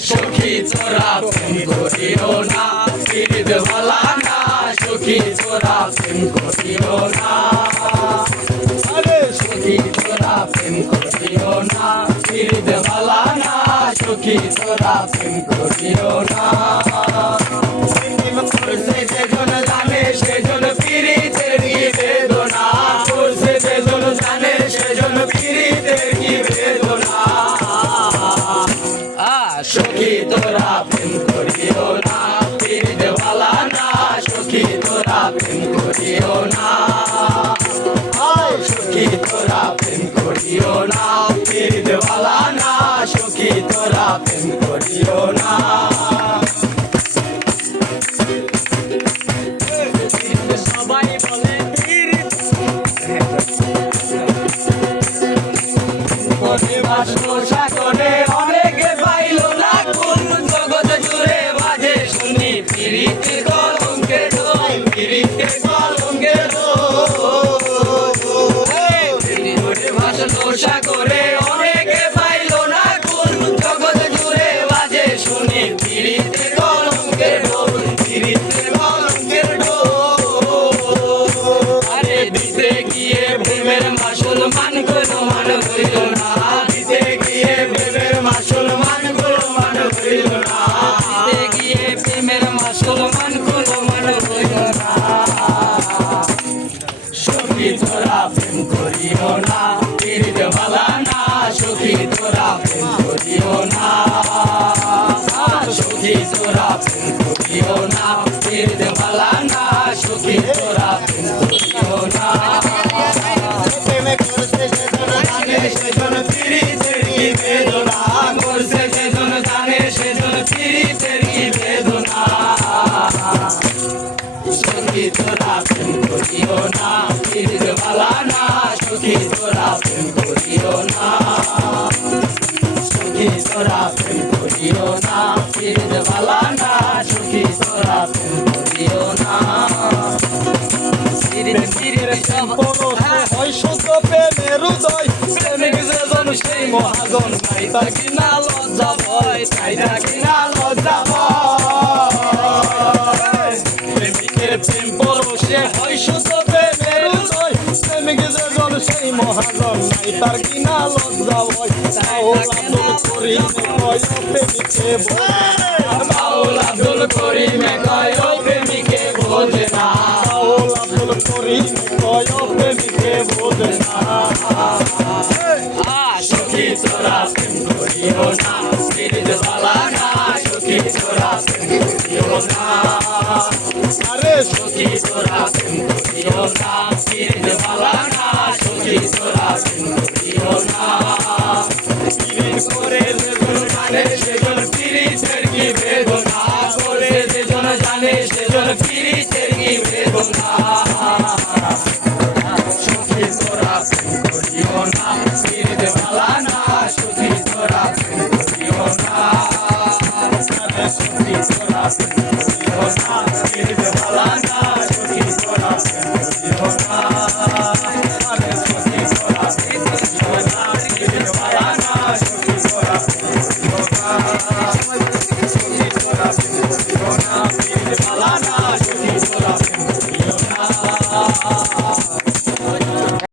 সখী তোরা প্রেম করিও না পীড়িত বালা না সখী তোরা প্রেম করিও না আরে সখী তোরা প্রেম করিও না পীড়িত বালা না সখী তোরা প্রেম করিও না করছে যেজন জানে সেজন পীড়িতের কি বেদনা করছে যেজন জানে সেজন পীড়িতের কি বেদনা সখী তোরা প্রেম করিও না পীড়িত বালা না সখী তোরা প্রেম করিও না সখী তোরা প্রেম করিও না পীড়িত বালা না সখী তোরা প্রেম করিও না সবাই বলে সাগরে অনেকে পাইল না কোন জগৎ জুড়ে বাজে শুনি পীড়িতের কলঙ্কের ঢোল পীড়িতের কলঙ্কের সাগরে অনেকে পাইল না কোন জগৎ জুড়ে বাজে শুনি পীড়িতের কলঙ্কের ঢোল পীড়িতের কলঙ্কের ঢোল আরে দিতে গিয়ে প্রেমের মাসুল মান কোনো মান হইল না দিতে গিয়ে প্রেমের মাসুল মান কোনো মান হইল না দিতে গিয়ে প্রেমের মাসুল মান কোনো মান হইল না সখী তোরা প্রেম করিও না পীড়িত বালা না সখী তোরা প্রেম করিও না সখী তোরা প্রেম করিও না পীড়িত বালা না সখী তোরা প্রেম করিও না প্রেমে করছে সেজন জানে সেজন পীড়িতের কি বেদনা করছে সেজন জানে সেজন পীড়িতের কি বেদনা সখী তোরা প্রেম করিও না পীড়িত বালা না সখী তোরা প্রেম করিও না সখী তোরা প্রেম করিও না পীড়িত বালা না সখী তোরা প্রেম করিও না হয় শুদ্ধ প্রেমের হৃদয় প্রেমিক যেজন সেই মহাজন তাই তার কিনা লজ্জা ভয় তাই তার কিনা লজ্জা ভয় প্রেমিকের প্রেম পরশে হয় শুদ্ধ প্রেমের হৃদয় প্রেমিক যেজন সেই মহাজন তাই তার কিনা লজ্জা ভয় বাউল আব্দুল করিমে কয় প্রেমিকে বোঝে না বাউল আব্দুল করিমে কয় প্রেমিকে বোঝে না সখী তোরা প্রেম করিও না পীড়িত বালা না সখী তোরা প্রেম করিও না আরে সখী তোরা প্রেম করিও না পীড়িত বালা না সখী তোরা প্রেম করিও না পীড়িত করে যেজন জানে সেজন পীড়িতের কি বেদনা করে যেজন জানে সেজন পীড়িতের কি বেদনা সখী তোরা প্রেম করিও না পীড়িত বালা না সখী তোরা প্রেম করিও না সখী তোরা প্রেম করিও না পীড়িত